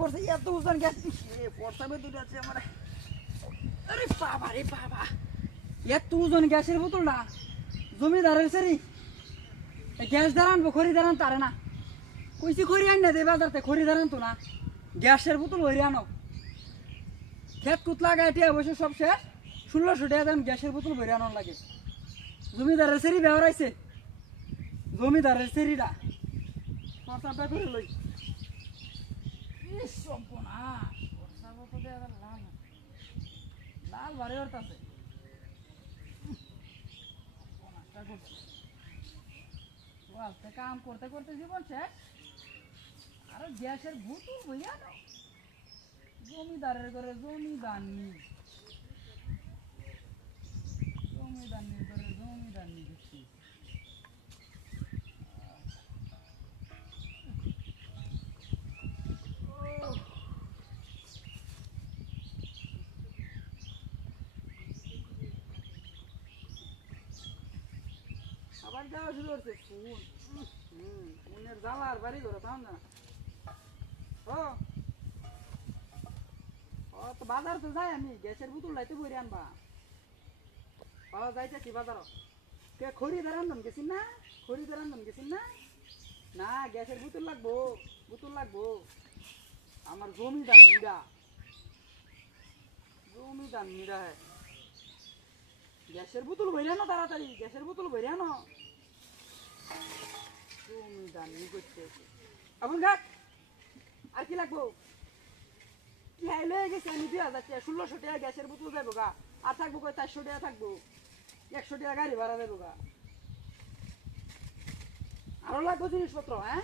করছে এত উজান গ্যাস এ দুটো আছে আমার। আরে বাবা রে বাবা এত ওজন গ্যাসের বোতল না। জমিদারের সেরি গ্যাস দাঁড়ান খড়ি দাঁড়ান তারে না। কইছি খড়ি আন না দে বাজারতে খড়ি দাঁড়ান তো না। গ্যাসের বোতল হইরে আনো। খেত কুত লাগাই টিয়া বসে সব শেষ। ষোলোশো টাকা দাম গ্যাসের বোতল ভরে আনার লাগে। জমিদারের সেরি ব্যবহারাইছে জমিদারের সেরিটা মাথাটা করে লই। লাল বাড়ি কাম করতে করতে জীবন শেষ। আর গ্যাসের ভুতু হইয়া না জমিদারের ঘরে জমিদার নি জমিদার নি ঘরে নি? না বাজার তো যাই আমি, গ্যাসের বোতল লাইতে বইরে আনবা। যাইতেছি বাজার কে খড়িদার আনলাম গেছিন না? খড়িদার আনলাম গেছিন না? না, গ্যাসের বোতল লাগবো বোতল লাগবো। আমার জমিদার নিরা। জমিদার নিরা হ্যাঁ গ্যাসের বোতল ভরে আনো তাড়াতাড়ি, গ্যাসের বোতল ভরে আনো। এখন ঘাট আর কি লাগবো? কি হাই লয়ে গেছে? আমি দুই গ্যাসের বোতল যাব গা। আর থাকব কয় চারশো টাকা থাকব। একশো গাড়ি ভাড়া দেবো গা। আরও লাগবে জিনিসপত্র হ্যাঁ?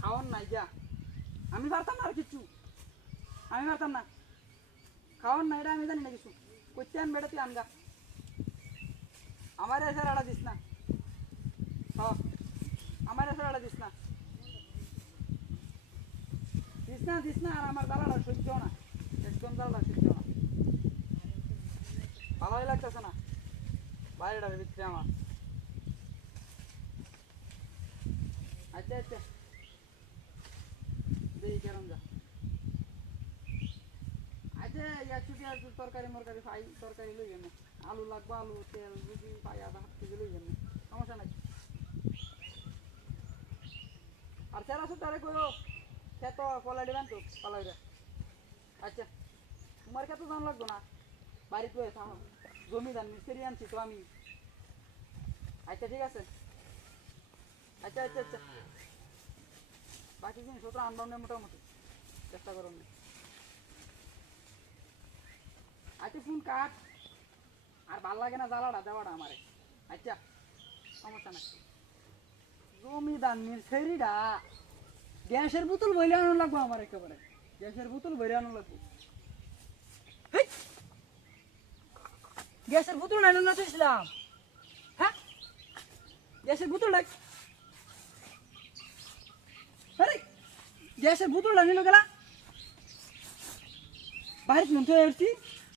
খাওয়ান নাই, যা। আমি পারতাম না আর কিচ্ছু আমি পারতাম না। খাওয়ান না এটা আমি জানি না কিছু। করতে আনবে এটা তুই আনগা আমার এসে আড়া দিস না। আমার এসে আড়া দিস না। দিস না দিস না, আর আমার জ্বালাটা সহ্য না। একদম জ্বালাটা সহ্য না। ভালোই লাগতেছে না। বাইরেটা ভিতরে আমার। আচ্ছা আচ্ছা। দেখি কেরম যা। আচ্ছা ইয়া ছুটি আর তরকারি মরকারি পাই তরকারি লই আলু লাগবে, আলু, তেল যদি পাই আধা হাত কেজি লই সমস্যা নাই। আর চার আছে, তারে কইও সে তো পলাই দিবেন তো পলাইরা আচ্ছা তোমার কাছে জান লাগবে না? বাড়ি তো থামো। জমিদার মিস্ত্রি আনছি তো আমি। আচ্ছা ঠিক আছে। আচ্ছা আচ্ছা আচ্ছা। বাকি জিনিসপত্র আনবাম না মোটামুটি? চেষ্টা করুন আচ্ছা ফোন কাট। আর ভালো লাগে না জ্বালাটা, দেওয়াটা আমারে। আচ্ছা সমস্যা নাই। জমিদার নির্সেরিডা গ্যাসের বোতল বইলে আনো লাগবো আমার একেবারে। গ্যাসের বোতল বইলে আনো লাগবো। গ্যাসের বোতল আনো না তো হ্যাঁ? গ্যাসের বোতল লাগ আরে! গ্যাসের বোতল আনিল গেলা। বাইরে মন তো